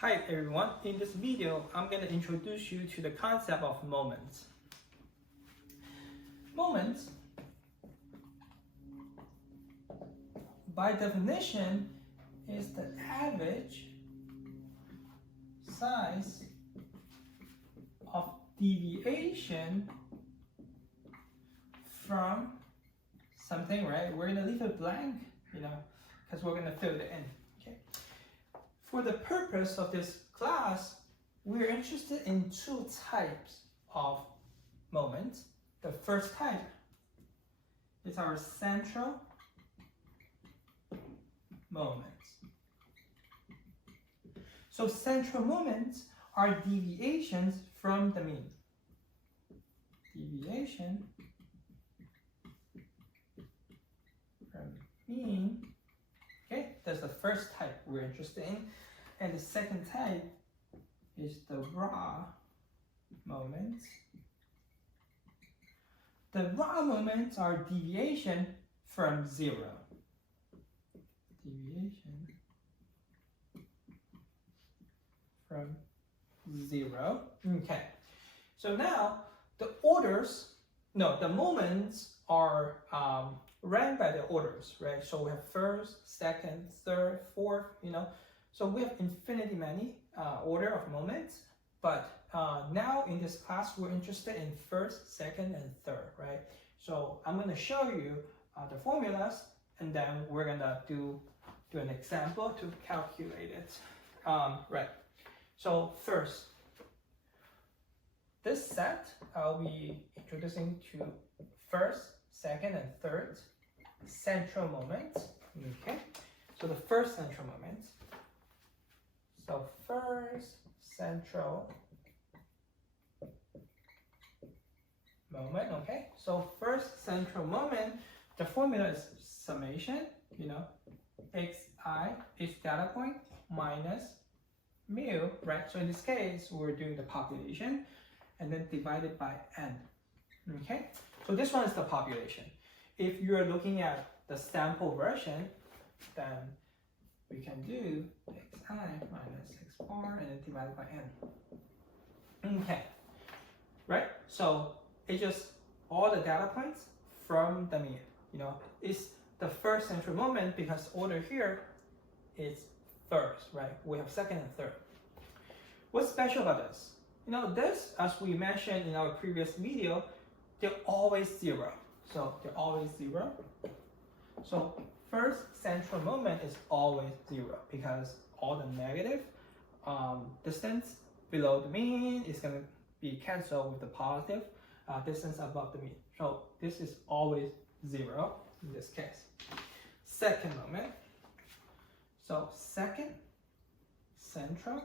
Hi everyone, in this video I'm going to introduce you to the concept of moments. Moments, by definition, is the average size of deviation from something, right? We're going to leave it blank, because we're going to fill it in. For the purpose of this class, we're interested in two types of moments. The first type is our central moments. So central moments are deviations from the mean. Deviation from mean. Okay, that's the first type we're interested in. And the second type is the raw moments. The raw moments are deviation from zero. Deviation from zero. Okay, so now the moments are ranked by the orders, right? So we have first, second, third, fourth, So we have infinity many order of moments, but now in this class we're interested in first, second, and third, right? So I'm going to show you the formulas, and then we're going to do an example to calculate it. Right. So first, this set I'll be introducing to first, second, and third central moments. Okay. So the first central moment. So first central moment, okay? So first central moment, the formula is summation, xi, each data point, minus mu, right? So in this case, we're doing the population, and then divided by n, okay? So this one is the population. If you're looking at the sample version, then we can do xi minus x bar and then divided by n. Okay, right? So it's just all the data points from the mean. It's the first central moment because order here is first, right? We have second and third. What's special about this? This, as we mentioned in our previous video, they're always zero. So they're always zero. So first central moment is always zero because all the negative distance below the mean is going to be cancelled with the positive distance above the mean. So this is always zero in this case. Second moment. So second central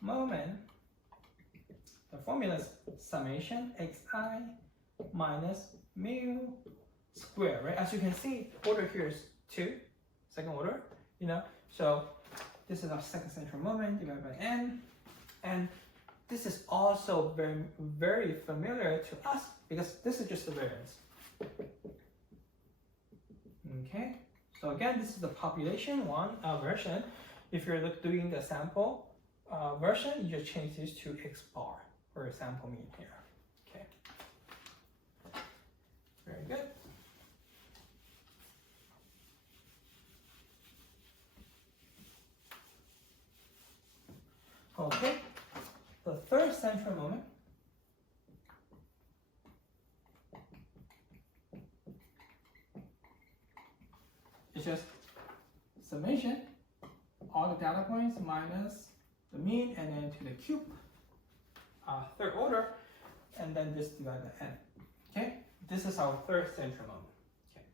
moment, the formula is summation xi minus mu square, right? As you can see, order here is 2, second order, So this is our second central moment divided by n. And this is also very, very familiar to us because this is just the variance. Okay, so again, this is the population one version. If you're doing the sample version, you just change this to x bar for sample mean here. Okay, very good. Okay, the third central moment is just summation, all the data points minus the mean, and then to the cube, third order, and then this divided by n. Okay, this is our third central moment. Okay,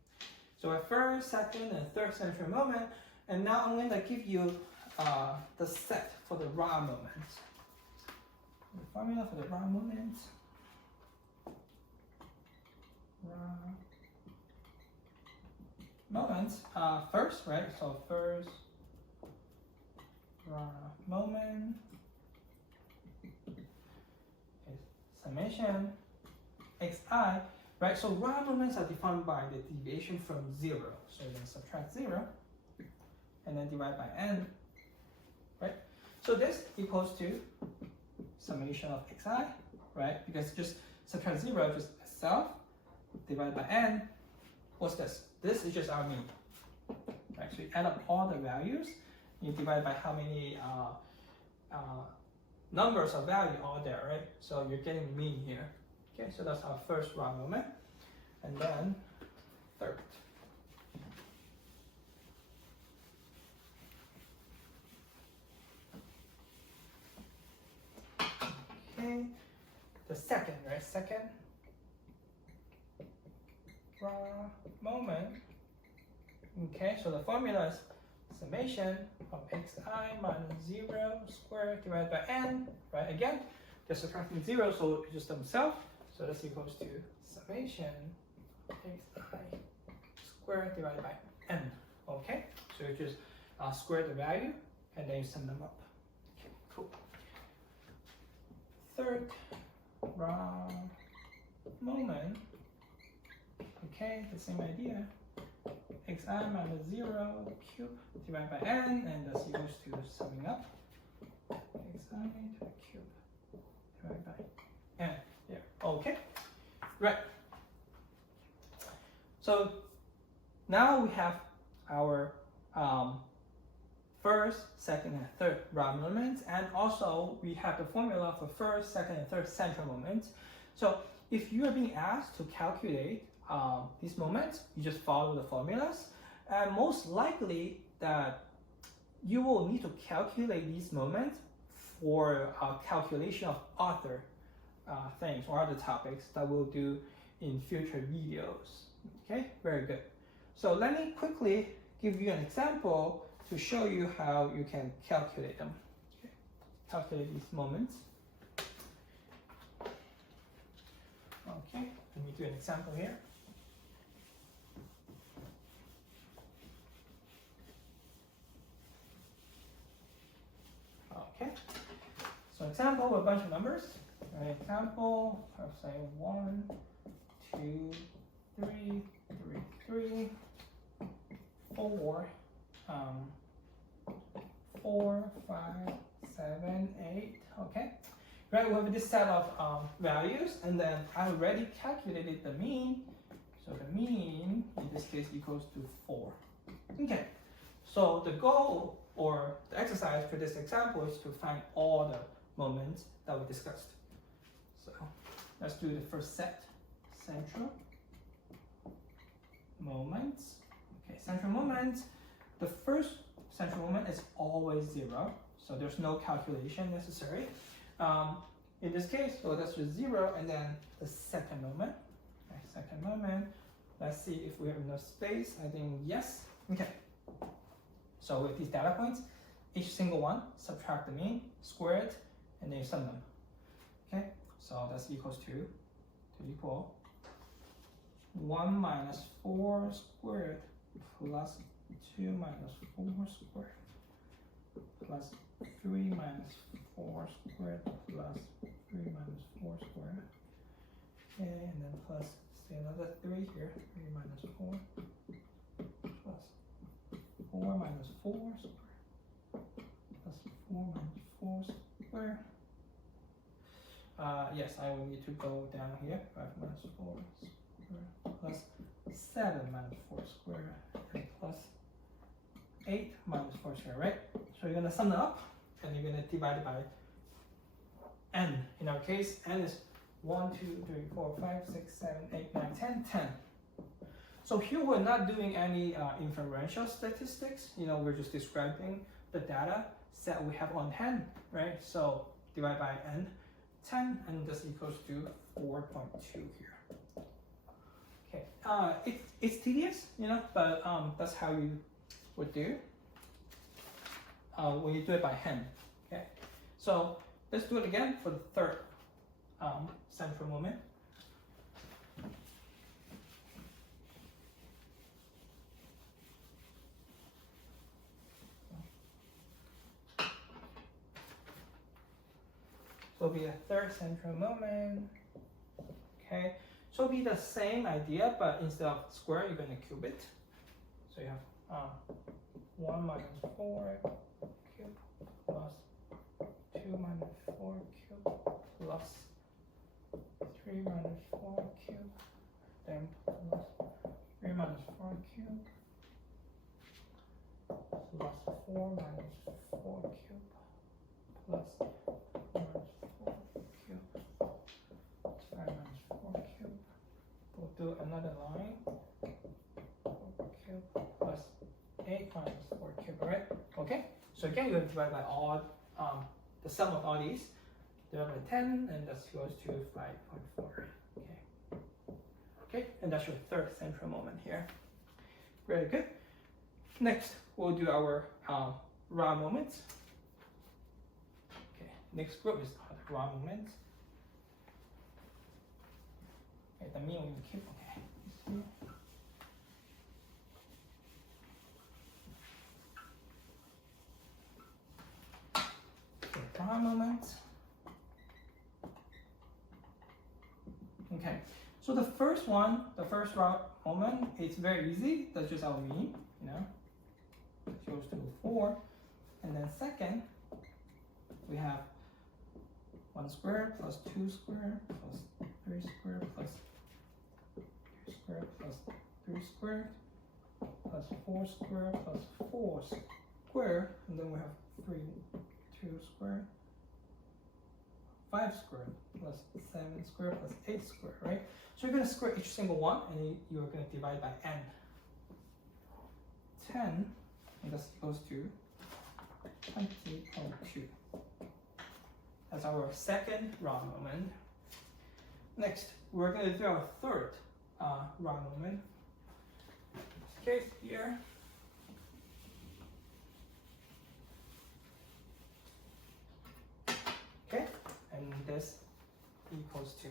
so our first, second, and third central moment, and now I'm going to give you the set for the raw moment. The formula for the raw moment. Raw moments. First, right? So first raw moment is summation xi, right? So raw moments are defined by the deviation from zero. So then subtract 0 and then divide by n. So this equals to summation of xi, right? Because just subtract 0, just itself, divided by n. What's this? This is just our mean. Right? So you add up all the values, you divide by how many numbers of value are there, right? So you're getting mean here. Okay, so that's our first round moment. And then third. Okay, the second, right? Second raw moment. Okay, so the formula is summation of xi minus 0 squared divided by n, right? Again, they're subtracting 0, so it's just themselves. So this equals to summation of xi squared divided by n. Okay, so you just square the value and then you sum them up. Okay, cool. Third raw moment. Okay, the same idea. Xi minus 0 cube divided by n, and that's equals to summing up. Xi to the cube divided by n. Yeah. Okay. Right. So now we have our first, second, and third round moments, and also we have the formula for first, second, and third central moments. So if you are being asked to calculate these moments, you just follow the formulas, and most likely that you will need to calculate these moments for calculation of other things or other topics that we'll do in future videos. Okay, very good. So let me quickly give you an example to show you how you can calculate them. Okay. Calculate these moments. Okay, let me do an example here. Okay, so example with a bunch of numbers. Right, example, I'll say 1, 2, 3, 3, 4, 4, 5, 7, 8. Okay, right, we have this set of values, and then I already calculated the mean. So the mean in this case equals to 4. Okay, so the goal or the exercise for this example is to find all the moments that we discussed. So let's do the first set. Central moments. Okay, central moments. The first central moment is always 0, so there's no calculation necessary. In this case, so that's just 0, and then the second moment. Okay, second moment. Let's see if we have enough space. I think yes. Okay. So with these data points, each single one, subtract the mean, square it, and then you sum them. Okay, so that's equals to equal 1 minus 4 squared plus 2 minus 4 squared plus 3 minus 4 squared plus 3 minus 4 squared. Okay, and then plus, say another 3 here, 3 minus 4 plus 4 minus 4 squared plus 4 minus 4 squared. Yes, I will need to go down here. 5 minus 4 squared plus 7 minus 4 squared and plus 8 minus 4 squared, right? So you're going to sum them up and you're going to divide it by n. In our case, n is 1, 2, 3, 4, 5, 6, 7, 8, 9, 10, 10. So here we're not doing any inferential statistics. You know, we're just describing the data set we have on hand, right? So divide by n, 10, and this equals to 4.2 here. Okay, it's tedious, you know, but that's how you would do when you do it by hand. Okay, so let's do it again for the third central moment. So it'll be a third central moment. Okay, so it'll be the same idea, but instead of square, you're going to cube it. So you have 1 minus 4 cubed plus 3 minus 4 cubed, then plus 3 minus 4 cubed, plus 4 minus 4 cubed, plus 4 minus 4 cubed, 5 minus 4 cubed. We'll do another line, 4 cubed plus 8 minus 4 cubed, right? Okay, so again, you're going to divide by all, the sum of all these, divide by 10, and that goes to 5.4. Okay. Okay, and that's your third central moment here. Very good. Next, we'll do our raw moments. Okay, next group is the raw moments. Okay, the mean we keep. Okay. Raw moments. Okay, so the first one, the first raw moment, it's very easy. That's just our mean, you know. It goes to 4. And then second, we have 1 squared plus 2 squared plus 3 squared plus 2 squared plus 3 squared plus 4 squared plus 4 squared. And then we have 2 squared, 5 squared plus 7 squared plus 8 squared, right? So you're going to square each single one, and you're going to divide by n. 10, and this goes to 20.2. That's our second raw moment. Next, we're going to do our third raw moment. Okay, here. Okay, and this equals to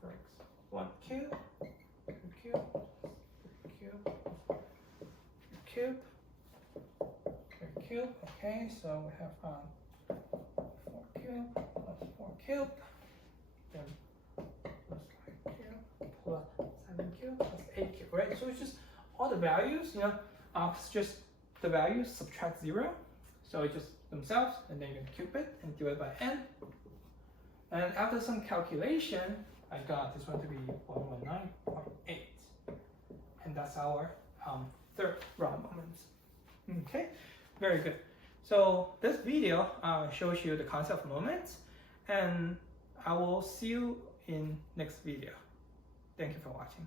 first 1 cube, 2 cube, 3 cube, 3 cube, 3 cube. Okay, so we have 4 cube plus 4 cube, then plus 5 cube plus 7 cube plus 8 cube, right? So it's just all the values, you know, it's just the values subtract 0, so it's just themselves, and then you can cube it and divide by n. And after some calculation, I got this one to be 119.8, and that's our third raw moments. Okay, very good. So this video shows you the concept of moments, and I will see you in next video. Thank you for watching.